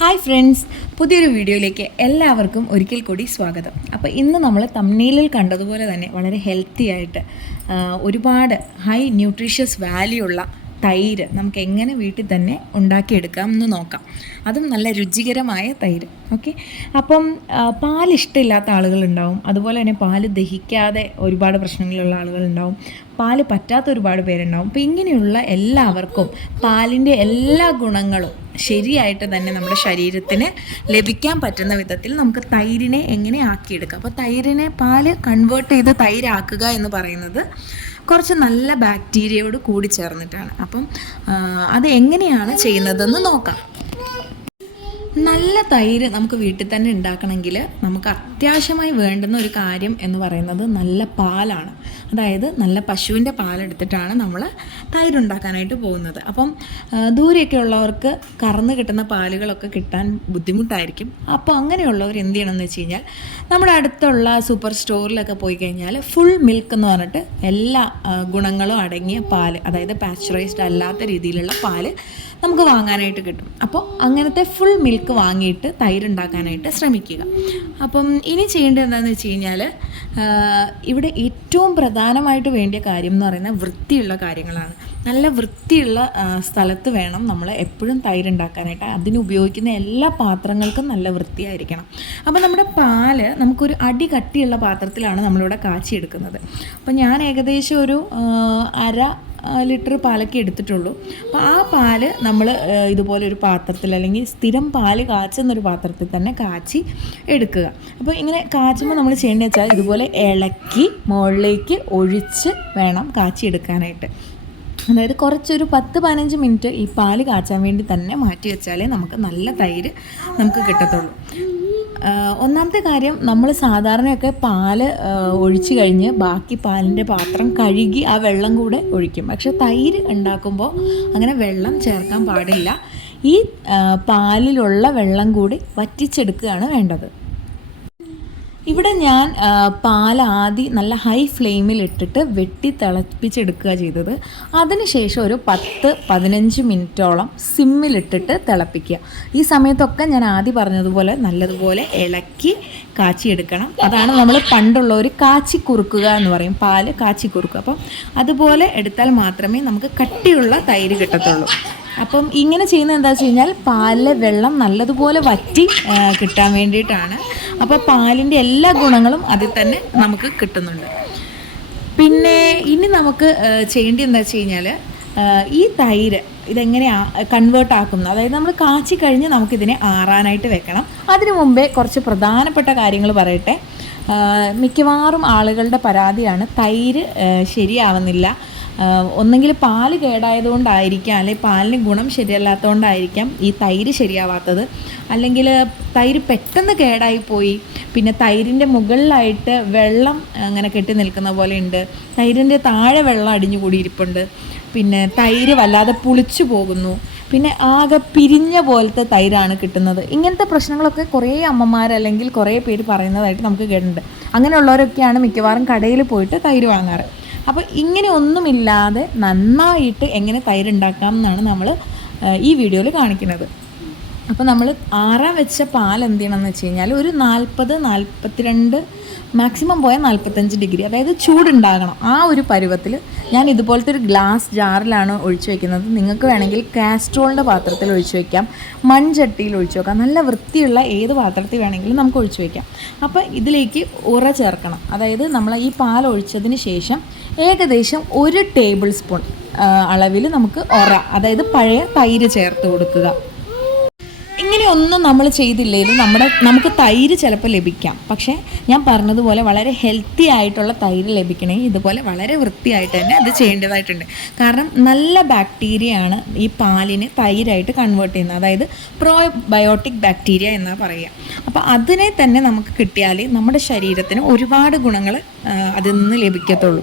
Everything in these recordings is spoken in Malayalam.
ഹായ് ഫ്രണ്ട്സ് പുതിയൊരു വീഡിയോയിലേക്ക് എല്ലാവർക്കും ഒരിക്കൽ കൂടി സ്വാഗതം. അപ്പോൾ ഇന്ന് നമ്മൾ തമ്മിലിൽ കണ്ടതുപോലെ തന്നെ വളരെ ഹെൽത്തി ആയിട്ട് ഒരുപാട് ഹൈ ന്യൂട്രീഷ്യസ് വാല്യൂ ഉള്ള തൈര് നമുക്ക് എങ്ങനെ വീട്ടിൽ തന്നെ ഉണ്ടാക്കിയെടുക്കാം എന്ന് നോക്കാം. അതും നല്ല രുചികരമായ തൈര്. ഓക്കെ? അപ്പം പാൽ ഇഷ്ടമില്ലാത്ത ആളുകളുണ്ടാവും. അതുപോലെ തന്നെ പാൽ ദഹിക്കാതെ ഒരുപാട് പ്രശ്നങ്ങളുള്ള ആളുകളുണ്ടാവും. പാൽ പറ്റാത്ത ഒരുപാട് പേരുണ്ടാവും. അപ്പോൾ ഇങ്ങനെയുള്ള എല്ലാവർക്കും പാലിന്റെ എല്ലാ ഗുണങ്ങളും ശരിയായിട്ട് തന്നെ നമ്മുടെ ശരീരത്തിന് ലഭിക്കാൻ പറ്റുന്ന വിധത്തിൽ നമുക്ക് തൈരിനെ എങ്ങനെ ആക്കിയെടുക്കാം? അപ്പോൾ തൈരിനെ പാൽ കൺവേർട്ട് ചെയ്ത് തൈരാക്കുക എന്ന് പറയുന്നത് കുറച്ച് നല്ല ബാക്ടീരിയയോട് കൂടി ചേർന്നിട്ടാണ്. അപ്പം അത് എങ്ങനെയാണ് ചെയ്യുന്നതെന്ന് നോക്കാം. നല്ല തൈര് നമുക്ക് വീട്ടിൽ തന്നെ ഉണ്ടാക്കണമെങ്കിൽ നമുക്ക് അത്യാവശ്യമായി വേണ്ടുന്ന ഒരു കാര്യം എന്ന് പറയുന്നത് നല്ല പാലാണ്. അതായത് നല്ല പശുവിന്റെ പാലെടുത്തിട്ടാണ് നമ്മൾ തൈരുണ്ടാക്കാനായിട്ട് പോകുന്നത്. അപ്പം ദൂരെയൊക്കെ ഉള്ളവർക്ക് കറന്ന് കിട്ടുന്ന പാലുകളൊക്കെ കിട്ടാൻ ബുദ്ധിമുട്ടായിരിക്കും. അപ്പോൾ അങ്ങനെയുള്ളവർ എന്ത് ചെയ്യണമെന്ന് വെച്ച് കഴിഞ്ഞാൽ നമ്മുടെ അടുത്തുള്ള സൂപ്പർ സ്റ്റോറിലൊക്കെ പോയി കഴിഞ്ഞാൽ ഫുൾ മിൽക്ക് എന്ന് പറഞ്ഞിട്ട് എല്ലാ ഗുണങ്ങളും അടങ്ങിയ പാൽ അതായത് പാസ്ചറൈസ്ഡ് അല്ലാത്ത രീതിയിലുള്ള പാൽ നമുക്ക് വാങ്ങാനായിട്ട് കിട്ടും. അപ്പോൾ അങ്ങനത്തെ ഫുൾ മിൽക്ക് വാങ്ങിയിട്ട് തൈര് ഉണ്ടാക്കാനായിട്ട് ശ്രമിക്കുക. അപ്പം ഇനി ചെയ്യേണ്ടത് എന്താണെന്ന് വെച്ച് കഴിഞ്ഞാൽ ഇവിടെ ഏറ്റവും പ്രധാനമായിട്ട് വേണ്ടിയ കാര്യം എന്ന് പറയുന്നത് വൃത്തിയുള്ള കാര്യങ്ങളാണ്. നല്ല വൃത്തിയുള്ള സ്ഥലത്ത് വേണം നമ്മൾ എപ്പോഴും തൈര് ഉണ്ടാക്കാനായിട്ട്. അതിന് ഉപയോഗിക്കുന്ന എല്ലാ പാത്രങ്ങൾക്കും നല്ല വൃത്തിയായിരിക്കണം. അപ്പോൾ നമ്മുടെ പാൽ നമുക്കൊരു അടി കട്ടിയുള്ള പാത്രത്തിലാണ് നമ്മളിവിടെ കാച്ചിയെടുക്കുന്നത്. അപ്പോൾ ഞാൻ ഏകദേശം ഒരു അര ലിറ്റർ പാലൊക്കെ എടുത്തിട്ടുള്ളൂ. അപ്പോൾ ആ പാൽ നമ്മൾ ഇതുപോലെ ഒരു പാത്രത്തിൽ അല്ലെങ്കിൽ സ്ഥിരം പാൽ കാച്ചുന്നൊരു പാത്രത്തിൽ തന്നെ കാച്ചി എടുക്കുക. അപ്പോൾ ഇങ്ങനെ കാച്ചുമ്പോൾ നമ്മൾ ചെയ്യേണ്ടത് വെച്ചാൽ ഇതുപോലെ ഇളക്കി മുകളിലേക്ക് ഒഴിച്ച് വേണം കാച്ചി എടുക്കാനായിട്ട്. അതായത് കുറച്ചൊരു പത്ത് പതിനഞ്ച് മിനിറ്റ് ഈ പാൽ കാച്ചാൻ വേണ്ടി തന്നെ മാറ്റി വെച്ചാലേ നമുക്ക് നല്ല തൈര് നമുക്ക് കിട്ടത്തുള്ളൂ. ഒന്നാമത്തെ കാര്യം നമ്മൾ സാധാരണയൊക്കെ പാൽ ഒഴിച്ചു കഴിഞ്ഞ് ബാക്കി പാലിന്റെ പാത്രം കഴുകി ആ വെള്ളം കൂടെ ഒഴിക്കും. പക്ഷെ തൈര് ഉണ്ടാക്കുമ്പോൾ അങ്ങനെ വെള്ളം ചേർക്കാൻ പാടില്ല. ഈ പാലിലുള്ള വെള്ളം കൂടി വറ്റിച്ചെടുക്കുകയാണ് വേണ്ടത്. ഇവിടെ ഞാൻ പാൽ ആദ്യം നല്ല ഹൈ ഫ്ലെയിമിൽ ഇട്ടിട്ട് വെട്ടി തിളപ്പിച്ചെടുക്കുക ചെയ്തത്. അതിനുശേഷം ഒരു പത്ത് പതിനഞ്ച് മിനിറ്റോളം സിമ്മിലിട്ടിട്ട് തിളപ്പിക്കുക. ഈ സമയത്തൊക്കെ ഞാൻ ആദ്യം പറഞ്ഞതുപോലെ നല്ലതുപോലെ ഇളക്കി കാച്ചിയെടുക്കണം. അതാണ് നമ്മൾ പണ്ടുള്ളവർ കാച്ചി കുറുക്കുക എന്ന് പറയും. പാൽ കാച്ചി കുറുക്കുക. അപ്പം അതുപോലെ എടുത്താൽ മാത്രമേ നമുക്ക് കട്ടിയുള്ള തൈര് കിട്ടത്തുള്ളൂ. അപ്പം ഇങ്ങനെ ചെയ്യുന്നത് എന്താ വെച്ച് കഴിഞ്ഞാൽ പാലിലെ വെള്ളം നല്ലതുപോലെ വറ്റി കിട്ടാൻ വേണ്ടിയിട്ടാണ്. അപ്പോൾ പാലിന്റെ എല്ലാ ഗുണങ്ങളും അതിൽ തന്നെ നമുക്ക് കിട്ടുന്നുണ്ട്. പിന്നെ ഇനി നമുക്ക് ചെയ്യേണ്ടി എന്താ വെച്ച് കഴിഞ്ഞാൽ ഈ തൈര് ഇതെങ്ങനെയാണ് കൺവേർട്ട് ആക്കുന്നത് അതായത് നമ്മൾ കാച്ചി കഴിഞ്ഞ് നമുക്കിതിനെ ആറാനായിട്ട് വെക്കണം. അതിനു മുമ്പേ കുറച്ച് പ്രധാനപ്പെട്ട കാര്യങ്ങൾ പറയട്ടെ. മിക്കവാറും ആളുകളുടെ പരാതിയാണ് തൈര് ശരിയാവുന്നില്ല. ഒന്നെങ്കിൽ പാൽ കേടായതുകൊണ്ടായിരിക്കാം അല്ലെങ്കിൽ പാലിന് ഗുണം ശരിയല്ലാത്തതുകൊണ്ടായിരിക്കാം ഈ തൈര് ശരിയാവാത്തത്. അല്ലെങ്കിൽ തൈര് പെട്ടെന്ന് കേടായിപ്പോയി പിന്നെ തൈരിന്റെ മുകളിലായിട്ട് വെള്ളം അങ്ങനെ കെട്ടി നിൽക്കുന്ന പോലെ ഉണ്ട്. തൈരിന്റെ താഴെ വെള്ളം അടിഞ്ഞു കൂടിയിരിപ്പുണ്ട്. പിന്നെ തൈര് വല്ലാതെ പുളിച്ചു പോകുന്നു. പിന്നെ ആകെ പിരിഞ്ഞ പോലത്തെ തൈരാണ് കിട്ടുന്നത്. ഇങ്ങനത്തെ പ്രശ്നങ്ങളൊക്കെ കുറേ അമ്മമാർ അല്ലെങ്കിൽ കുറേ പേര് പറയുന്നതായിട്ട് നമുക്ക് കേട്ടിട്ടുണ്ട്. അങ്ങനെയുള്ളവരൊക്കെയാണ് മിക്കവാറും കടയിൽ പോയിട്ട് തൈര് വാങ്ങാറ്. അപ്പോൾ ഇങ്ങനെ ഒന്നുമില്ലാതെ നന്നായിട്ട് എങ്ങനെ തൈര് ഉണ്ടാക്കാം എന്നാണ് നമ്മൾ ഈ വീഡിയോയിൽ കാണിക്കുന്നത്. അപ്പോൾ നമ്മൾ ആറാൻ വെച്ച പാൽ എന്ത് ചെയ്യണമെന്ന് വെച്ച് കഴിഞ്ഞാൽ ഒരു നാൽപ്പത് നാൽപ്പത്തിരണ്ട് മാക്സിമം പോയാൽ നാൽപ്പത്തഞ്ച് ഡിഗ്രി. അതായത് ചൂടുണ്ടാകണം. ആ ഒരു പരുവത്തിൽ ഞാൻ ഇതുപോലത്തെ ഒരു ഗ്ലാസ് ജാറിലാണ് ഒഴിച്ചു വെക്കുന്നത്. നിങ്ങൾക്ക് വേണമെങ്കിൽ കാസ്ട്രോളിന്റെ പാത്രത്തിൽ ഒഴിച്ചു വയ്ക്കാം മൺചട്ടിയിൽ ഒഴിച്ചു വെക്കാം. നല്ല വൃത്തിയുള്ള ഏത് പാത്രത്തിൽ വേണമെങ്കിലും നമുക്ക് ഒഴിച്ചു വയ്ക്കാം അപ്പോൾ ഇതിലേക്ക് ഉറ ചേർക്കണം. അതായത് നമ്മൾ ഈ പാൽ ഒഴിച്ചതിന് ശേഷം ഏകദേശം ഒരു ടേബിൾ സ്പൂൺ അളവിൽ നമുക്ക് ഉറ അതായത് പഴയ തൈര് ചേർത്ത് കൊടുക്കുക. ഇങ്ങനെയൊന്നും നമ്മൾ ചെയ്തില്ലെങ്കിലും നമ്മുടെ നമുക്ക് തൈര് ചിലപ്പോൾ ലഭിക്കാം. പക്ഷേ ഞാൻ പറഞ്ഞതുപോലെ വളരെ ഹെൽത്തി ആയിട്ടുള്ള തൈര് ലഭിക്കണമെങ്കിൽ ഇതുപോലെ വളരെ വൃത്തിയായിട്ട് തന്നെ അത് ചെയ്യേണ്ടതായിട്ടുണ്ട്. കാരണം നല്ല ബാക്ടീരിയയാണ് ഈ പാലിനെ തൈരായിട്ട് കൺവേർട്ട് ചെയ്യുന്നത്. അതായത് പ്രോബയോട്ടിക് ബാക്ടീരിയ എന്നാണ് പറയുക. അപ്പോൾ അതിനെ തന്നെ നമുക്ക് കിട്ടിയാൽ നമ്മുടെ ശരീരത്തിന് ഒരുപാട് ഗുണങ്ങൾ അതിൽ നിന്ന് ലഭിക്കത്തുള്ളൂ.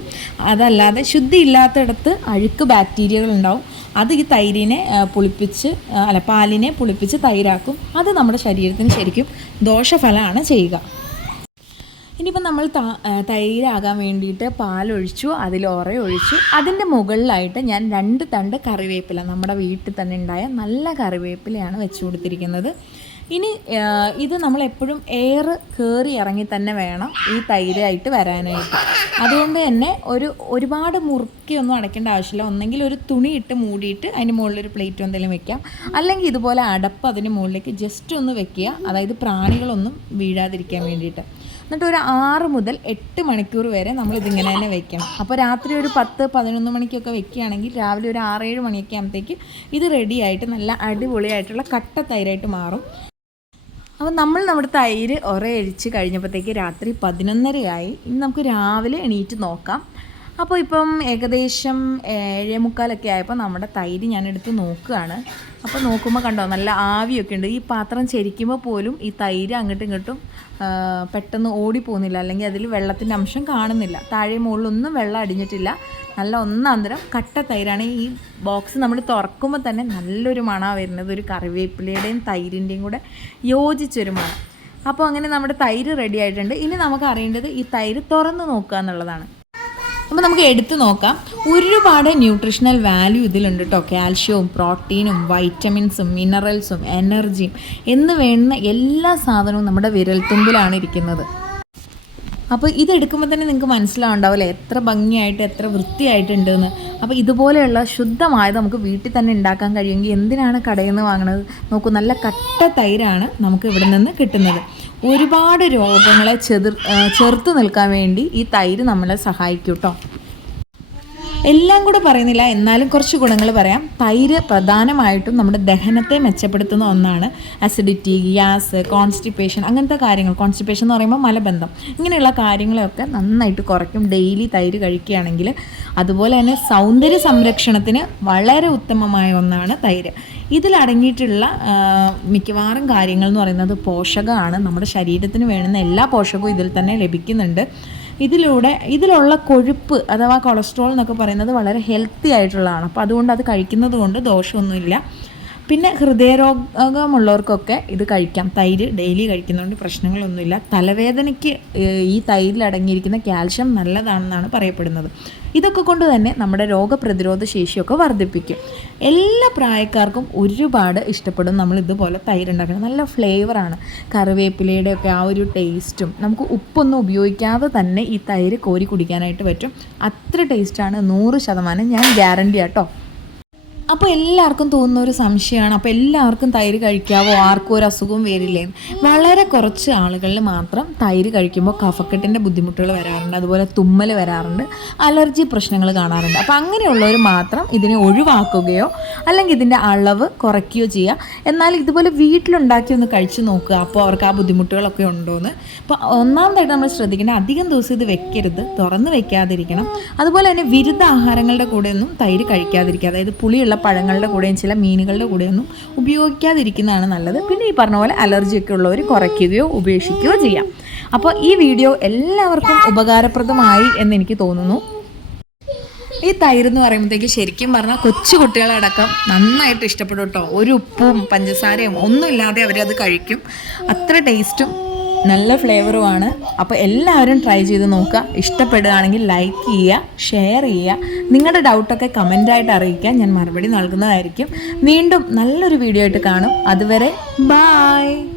അതല്ലാതെ ശുദ്ധിയില്ലാത്തിടത്ത് അഴുക്ക് ബാക്ടീരിയകൾ ഉണ്ടാവും അത് ഈ തൈരിനെ പുളിപ്പിച്ച് അല്ല പാലിനെ പുളിപ്പിച്ച് തൈരാക്കും. അത് നമ്മുടെ ശരീരത്തിന് ശരിക്കും ദോഷഫലമാണ് ചെയ്യുക. ഇനിയിപ്പോൾ നമ്മൾ തൈരാകാൻ വേണ്ടിയിട്ട് പാലൊഴിച്ചു അതിൽ ഒറയൊഴിച്ചു അതിന്റെ മുകളിലായിട്ട് ഞാൻ രണ്ട് തണ്ട് കറിവേപ്പില നമ്മുടെ വീട്ടിൽ തന്നെ ഉണ്ടായ നല്ല കറിവേപ്പിലയാണ് വെച്ച് കൊടുത്തിരിക്കുന്നത്. ഇനി ഇത് നമ്മൾ എപ്പോഴും എയർ കയറി ഇറങ്ങി തന്നെ വേണം ഈ തൈരായിട്ട് വരാനായിട്ട്. അതുകൊണ്ട് തന്നെ ഒരു ഒരുപാട് മുറുക്കിയൊന്നും അടയ്ക്കേണ്ട ആവശ്യമില്ല. ഒന്നെങ്കിൽ ഒരു തുണി ഇട്ട് മൂടിയിട്ട് അതിന് മുകളിലൊരു പ്ലേറ്റ് എന്തെങ്കിലും വെക്കാം. അല്ലെങ്കിൽ ഇതുപോലെ അടപ്പ് അതിന് മുകളിലേക്ക് ജസ്റ്റ് ഒന്ന് വെക്കുക. അതായത് പ്രാണികളൊന്നും വീഴാതിരിക്കാൻ വേണ്ടിയിട്ട്. എന്നിട്ട് ഒരു ആറ് മുതൽ എട്ട് മണിക്കൂർ വരെ നമ്മൾ ഇതിങ്ങനെ തന്നെ വെക്കണം അപ്പോൾ രാത്രി ഒരു പത്ത് പതിനൊന്ന് മണിക്കൊക്കെ വെക്കുകയാണെങ്കിൽ രാവിലെ ഒരു ആറേഴ് മണിയൊക്കെ ആകുമ്പോഴത്തേക്ക് ഇത് റെഡിയായിട്ട് നല്ല അടിപൊളിയായിട്ടുള്ള കട്ട തൈരായിട്ട് മാറും. അപ്പോൾ നമ്മൾ നമ്മുടെ തൈര് ഒരയഴിച്ച് കഴിഞ്ഞപ്പോഴത്തേക്ക് രാത്രി പതിനൊന്നരയായി. ഇനി നമുക്ക് രാവിലെ എണീറ്റ് നോക്കാം. അപ്പോൾ ഇപ്പം ഏകദേശം ഏഴേ മുക്കാലൊക്കെ ആയപ്പോൾ നമ്മുടെ തൈര് ഞാനെടുത്ത് നോക്കുകയാണ്. അപ്പോൾ നോക്കുമ്പോൾ കണ്ടോ നല്ല ആവിയൊക്കെ ഉണ്ട്. ഈ പാത്രം ചരിക്കുമ്പോൾ പോലും ഈ തൈര് അങ്ങോട്ടും ഇങ്ങോട്ടും പെട്ടെന്ന് ഓടിപ്പോകുന്നില്ല അല്ലെങ്കിൽ അതിൽ വെള്ളത്തിന്റെ അംശം കാണുന്നില്ല. താഴെ മുകളിലൊന്നും വെള്ളം അടിഞ്ഞിട്ടില്ല. നല്ല ഒന്നാന്തരം കട്ട തൈരാണ്. ഈ ബോക്സ് നമ്മൾ തുറക്കുമ്പോൾ തന്നെ നല്ലൊരു മണമാണ് വരുന്നത്. ഒരു കറിവേപ്പിലയുടെയും തൈരിന്റെയും കൂടെ യോജിച്ചൊരു മണം. അപ്പോൾ അങ്ങനെ നമ്മുടെ തൈര് റെഡി ആയിട്ടുണ്ട്. ഇനി നമുക്ക് അറിയേണ്ടത് ഈ തൈര് തുറന്ന് നോക്കുക എന്നുള്ളതാണ്. അപ്പോൾ നമുക്ക് എടുത്തു നോക്കാം. ഒരുപാട് ന്യൂട്രീഷണൽ വാല്യൂ ഇതിലുണ്ട് കേട്ടോ കാൽഷ്യവും പ്രോട്ടീനും വൈറ്റമിൻസും മിനറൽസും എനർജിയും എന്ന് വേണ്ടുന്ന എല്ലാ സാധനവും നമ്മുടെ വിരൽത്തുമ്പിലാണ് ഇരിക്കുന്നത്. അപ്പോൾ ഇതെടുക്കുമ്പോൾ തന്നെ നിങ്ങൾക്ക് മനസ്സിലാവുണ്ടാവില്ലേ? എത്ര ഭംഗിയായിട്ട് എത്ര വൃത്തിയായിട്ടുണ്ടെന്ന്. അപ്പോൾ ഇതുപോലെയുള്ള ശുദ്ധമായത് നമുക്ക് വീട്ടിൽ തന്നെ ഉണ്ടാക്കാൻ കഴിയുമെങ്കിൽ എന്തിനാണ് കടയിൽ നിന്ന് വാങ്ങുന്നത് നോക്കൂ നല്ല കട്ട തൈരാണ് നമുക്ക് ഇവിടെ നിന്ന് കിട്ടുന്നത്. ഒരുപാട് രോഗങ്ങളെ ചെതിർ ചെറുത്ത് നിൽക്കാൻ വേണ്ടി ഈ തൈര് നമ്മളെ സഹായിക്കും കേട്ടോ എല്ലാം കൂടെ പറയുന്നില്ല എന്നാലും കുറച്ച് ഗുണങ്ങൾ പറയാം. തൈര് പ്രധാനമായിട്ടും നമ്മുടെ ദഹനത്തെ മെച്ചപ്പെടുത്തുന്ന ഒന്നാണ് അസിഡിറ്റി ഗ്യാസ് കോൺസ്റ്റിപ്പേഷൻ അങ്ങനത്തെ കാര്യങ്ങൾ. കോൺസ്റ്റിപ്പേഷൻ എന്ന് പറയുമ്പോൾ മലബന്ധം. ഇങ്ങനെയുള്ള കാര്യങ്ങളെയൊക്കെ നന്നായിട്ട് കുറയ്ക്കും. ഡെയിലി തൈര് കഴിക്കുകയാണെങ്കിൽ അതുപോലെ തന്നെ സൗന്ദര്യ സംരക്ഷണത്തിന് വളരെ ഉത്തമമായ ഒന്നാണ് തൈര്. ഇതിലടങ്ങിയിട്ടുള്ള മിക്കവാറും കാര്യങ്ങൾ എന്ന് പറയുന്നത് പോഷകമാണ്. നമ്മുടെ ശരീരത്തിന് വേണ്ടുന്ന എല്ലാ പോഷകവും ഇതിൽ തന്നെ ലഭിക്കുന്നുണ്ട്. ഇതിലൂടെ ഇതിലുള്ള കൊഴുപ്പ് അഥവാ കൊളസ്ട്രോൾ എന്നൊക്കെ പറയുന്നത് വളരെ ഹെൽത്തി ആയിട്ടുള്ളതാണ്. അപ്പോൾ അതുകൊണ്ട് അത് കഴിക്കുന്നത് കൊണ്ട് ദോഷമൊന്നുമില്ല. പിന്നെ ഹൃദയരോഗമുള്ളവർക്കൊക്കെ ഇത് കഴിക്കാം. തൈര് ഡെയിലി കഴിക്കുന്നതുകൊണ്ട് പ്രശ്നങ്ങളൊന്നുമില്ല. തലവേദനയ്ക്ക് ഈ തൈരിൽ അടങ്ങിയിരിക്കുന്ന കാൽഷ്യം നല്ലതാണെന്നാണ് പറയപ്പെടുന്നത്. ഇതൊക്കെ കൊണ്ട് തന്നെ നമ്മുടെ രോഗപ്രതിരോധ ശേഷിയൊക്കെ വർദ്ധിപ്പിക്കും. എല്ലാ പ്രായക്കാർക്കും ഒരുപാട് ഇഷ്ടപ്പെടും നമ്മൾ ഇതുപോലെ തൈര് ഉണ്ടാക്കണം നല്ല ഫ്ലേവറാണ്. കറിവേപ്പിലയുടെ ഒക്കെ ആ ഒരു ടേസ്റ്റും നമുക്ക് ഉപ്പൊന്നും ഉപയോഗിക്കാതെ തന്നെ ഈ തൈര് കോരി കുടിക്കാനായിട്ട് പറ്റും. അത്ര ടേസ്റ്റാണ്. നൂറ് ശതമാനം ഞാൻ ഗ്യാരണ്ടി ആട്ടോ അപ്പോൾ എല്ലാവർക്കും തോന്നുന്ന ഒരു സംശയമാണ്. അപ്പോൾ എല്ലാവർക്കും തൈര് കഴിക്കാവോ? ആർക്കും ഒരു അസുഖവും വരില്ലേ? വളരെ കുറച്ച് ആളുകളിൽ മാത്രം തൈര് കഴിക്കുമ്പോൾ കഫക്കെട്ടിന്റെ ബുദ്ധിമുട്ടുകൾ വരാറുണ്ട്. അതുപോലെ തുമ്മൽ വരാറുണ്ട്. അലർജി പ്രശ്നങ്ങൾ കാണാറുണ്ട്. അപ്പോൾ അങ്ങനെയുള്ളവർ മാത്രം ഇതിനെ ഒഴിവാക്കുകയോ അല്ലെങ്കിൽ ഇതിന്റെ അളവ് കുറയ്ക്കുകയോ ചെയ്യുക. എന്നാൽ ഇതുപോലെ വീട്ടിലുണ്ടാക്കി ഒന്ന് കഴിച്ച് നോക്കുക. അപ്പോൾ അവർക്ക് ആ ബുദ്ധിമുട്ടുകളൊക്കെ ഉണ്ടോയെന്ന് അപ്പോൾ ഒന്നാമതായിട്ട് നമ്മൾ ശ്രദ്ധിക്കേണ്ട അധികം ദിവസം ഇത് വെക്കരുത്. തുറന്ന് വെക്കാതിരിക്കണം. അതുപോലെ തന്നെ വിരുദ്ധ ആഹാരങ്ങളുടെ കൂടെയൊന്നും തൈര് കഴിക്കാതിരിക്കുക. അതായത് പുളിയുള്ള പഴങ്ങളുടെ കൂടെയും ചില മീനുകളുടെ കൂടെയൊന്നും ഉപയോഗിക്കാതിരിക്കുന്നതാണ് നല്ലത്. പിന്നെ ഈ പറഞ്ഞ പോലെ അലർജിയൊക്കെ ഉള്ളവർ കുറയ്ക്കുകയോ ഉപേക്ഷിക്കുകയോ ചെയ്യാം. അപ്പോൾ ഈ വീഡിയോ എല്ലാവർക്കും ഉപകാരപ്രദമായി എന്ന് എനിക്ക് തോന്നുന്നു. ഈ തൈര് എന്ന് പറയുമ്പോഴത്തേക്ക് ശരിക്കും പറഞ്ഞാൽ കൊച്ചു കുട്ടികളടക്കം നന്നായിട്ട് ഇഷ്ടപ്പെടും കേട്ടോ. ഒരു ഉപ്പും പഞ്ചസാരയും ഒന്നും ഇല്ലാതെ അവരത് കഴിക്കും. അത്ര ടേസ്റ്റും നല്ല ഫ്ലേവറുമാണ്. അപ്പോൾ എല്ലാവരും ട്രൈ ചെയ്ത് നോക്കുക. ഇഷ്ടപ്പെടുകയാണെങ്കിൽ ലൈക്ക് ചെയ്യുക ഷെയർ ചെയ്യുക. നിങ്ങളുടെ ഡൗട്ടൊക്കെ കമന്റായിട്ട് അറിയിക്കാൻ ഞാൻ മറുപടി നൽകുന്നതായിരിക്കും. വീണ്ടും നല്ലൊരു വീഡിയോ ആയിട്ട് കാണും. അതുവരെ ബായ്.